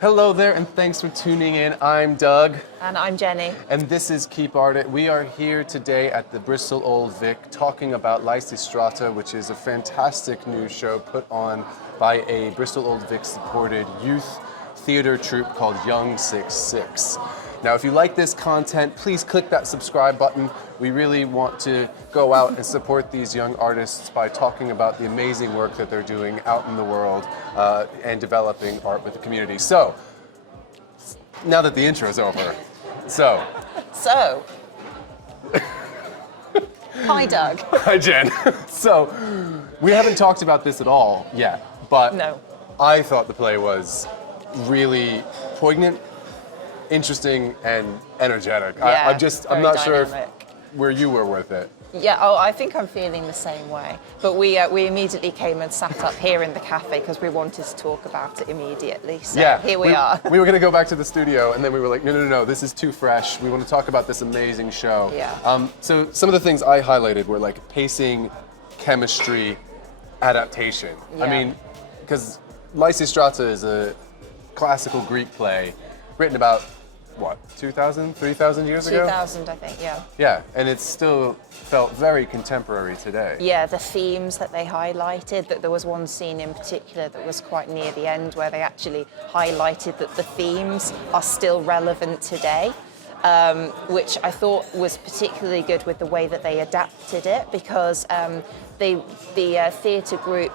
Hello there, and thanks for tuning in. I'm Doug. And I'm Jenny. And this is Keep Art. We are here today at the Bristol Old Vic talking about Lysistrata, which is a fantastic new show put on by a Bristol Old Vic supported youth theater troupe called Young SixSix. Now, if you like this content, please click that subscribe button. We really want to go out and support these young artists by talking about the amazing work that they're doing out in the world and developing art with the community. So, now that the intro's over, So. Hi, Doug. Hi, Jen. So, we haven't talked about this at all yet, but No. I thought the play was really poignant, interesting, and energetic. Yeah, I'm not sure dynamic. where you were with it. Yeah, I think I'm feeling the same way. But we immediately came and sat up here in the cafe because we wanted to talk about it immediately. So Yeah, here we are. We were going to go back to the studio, and then we were like, no, this is too fresh. We want to talk about this amazing show. Yeah. So some of the things I highlighted were like pacing, chemistry, adaptation. Yeah. I mean, because Lysistrata is a classical Greek play written about, what, 2,000, 3,000 years ago? 2000, I think, yeah. Yeah, and it still felt very contemporary today. Yeah, the themes that they highlighted, that there was one scene in particular that was quite near the end where they actually highlighted that the themes are still relevant today, which I thought was particularly good with the way that they adapted it, because the theatre group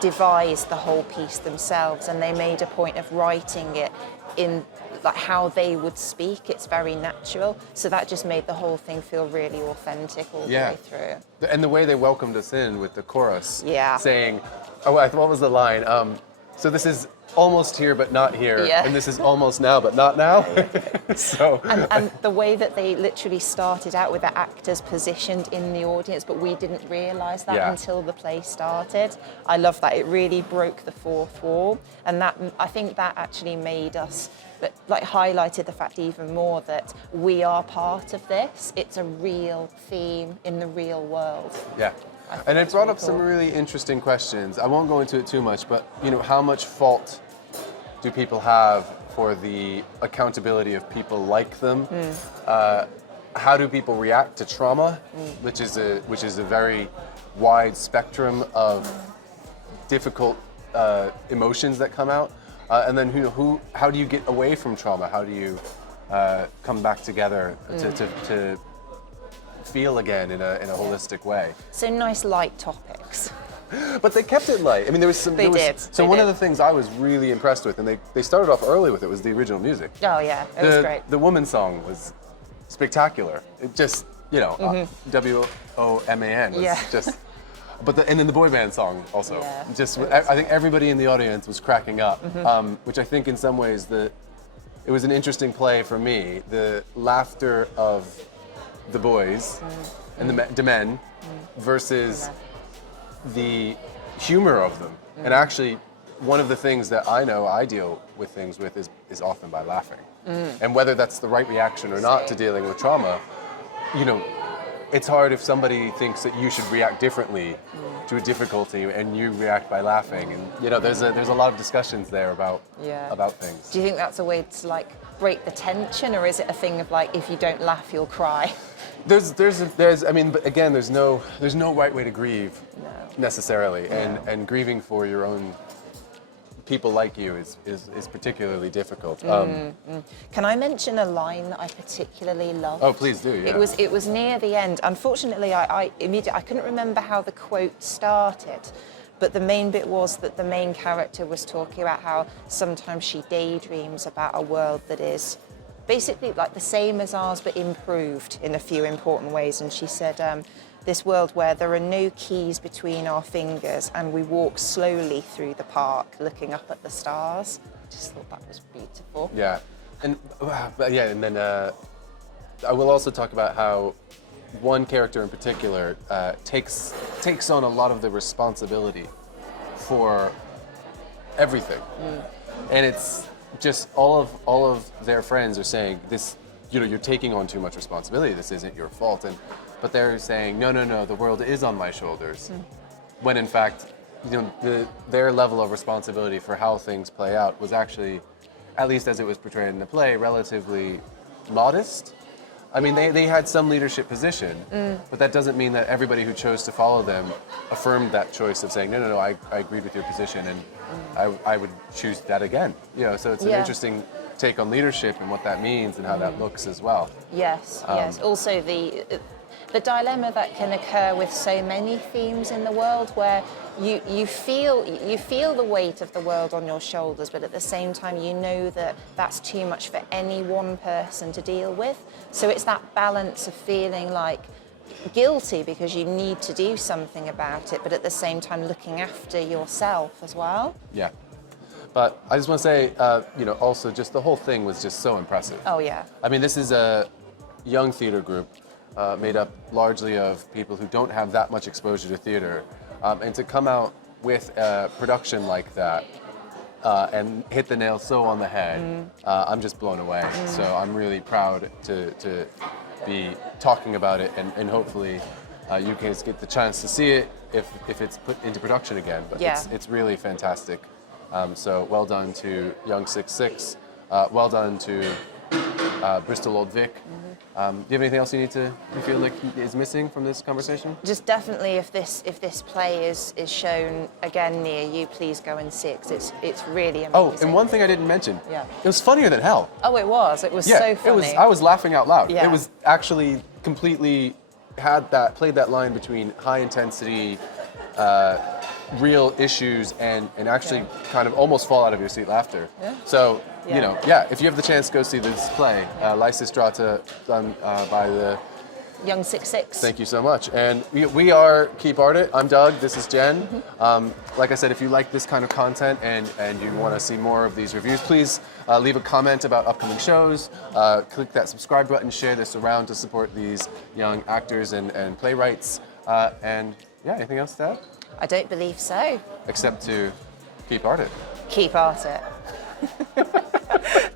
devised the whole piece themselves, and they made a point of writing it in like how they would speak. It's very natural, so that just made the whole thing feel really authentic all the way through. And the way they welcomed us in with the chorus, Yeah. saying, what was the line? So this is almost here but not here, Yeah. and this is almost now but not now. So And the way that they literally started out with the actors positioned in the audience, but we didn't realise that until the play started. I love that. It really broke the fourth wall, and that I think that actually made us, like, highlighted the fact even more that we are part of this. It's a real theme in the real world. yeah. And it brought up some really interesting questions. I won't go into it too much, but how much fault do people have for the accountability of people like them? How do people react to trauma, which is a very wide spectrum of difficult emotions that come out? And then how do you get away from trauma? How do you come back together to feel again in a holistic way? So nice light topics. But they kept it light. I mean, there was some. They did. So one of the things I was really impressed with, and they started off early with it, was the original music. Oh yeah, it was great. The woman song was spectacular. It just, WOMAN was just. And then the boy band song also. Yeah, I think everybody in the audience was cracking up, which I think in some ways it was an interesting play for me. The laughter of the boys and the men versus the humor of them. And actually, one of the things that I know I deal with things with is often by laughing. And whether that's the right reaction or not to dealing with trauma, it's hard if somebody thinks that you should react differently to a difficulty and you react by laughing. And there's a lot of discussions there about things. Do you think that's a way to like break the tension, or is it a thing of like, if you don't laugh, you'll cry? But again, there's no right way to grieve necessarily, Yeah. and grieving for your own people like you is particularly difficult. Can I mention a line that I particularly loved? Oh, please do. Yeah. It was near the end. Unfortunately, I couldn't remember how the quote started, but the main bit was that the main character was talking about how sometimes she daydreams about a world that is basically like the same as ours but improved in a few important ways. And she said, this world where there are no keys between our fingers and we walk slowly through the park looking up at the stars. I just thought that was beautiful. Yeah, and then I will also talk about how one character in particular takes on a lot of the responsibility for everything, and it's just all of their friends are saying this. You're taking on too much responsibility. This isn't your fault, but they're saying no. The world is on my shoulders, when in fact, their level of responsibility for how things play out was actually at least as it was portrayed in the play, relatively modest. I mean, they had some leadership position, but that doesn't mean that everybody who chose to follow them affirmed that choice of saying, no, I agreed with your position, and I would choose that again. You know, so it's an interesting take on leadership and what that means and how that looks as well. Yes, yes. Also, the dilemma that can occur with so many themes in the world, where you feel the weight of the world on your shoulders, but at the same time you know that that's too much for any one person to deal with. So it's that balance of feeling like guilty because you need to do something about it, but at the same time looking after yourself as well. Yeah. But I just want to say, also just the whole thing was just so impressive. Oh yeah. I mean, this is a young theater group made up largely of people who don't have that much exposure to theater. And to come out with a production like that and hit the nail so on the head, I'm just blown away. So I'm really proud to be talking about it, and hopefully you guys get the chance to see it if it's put into production again. But it's really fantastic. So well done to Young SixSix. Well done to Bristol Old Vic. Do you have anything else you feel like is missing from this conversation? Just definitely, if this play is shown again near you, please go and see it, 'cause it's really amazing. Oh, and one thing I didn't mention. Yeah. It was funnier than hell. Oh, it was so funny. I was laughing out loud. Yeah. It was actually completely played that line between high intensity, real issues and actually kind of almost fall out of your seat laughter. Yeah. So, if you have the chance, go see this play, Lysistrata, done by the Young SixSix. Thank you so much. And we are Keep Art. I'm Doug, this is Jen. Like I said, if you like this kind of content and you want to see more of these reviews, please leave a comment about upcoming shows, click that subscribe button, share this around to support these young actors and playwrights. Anything else to add? I don't believe so. Except to keep art it. Keep art it.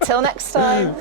Till next time.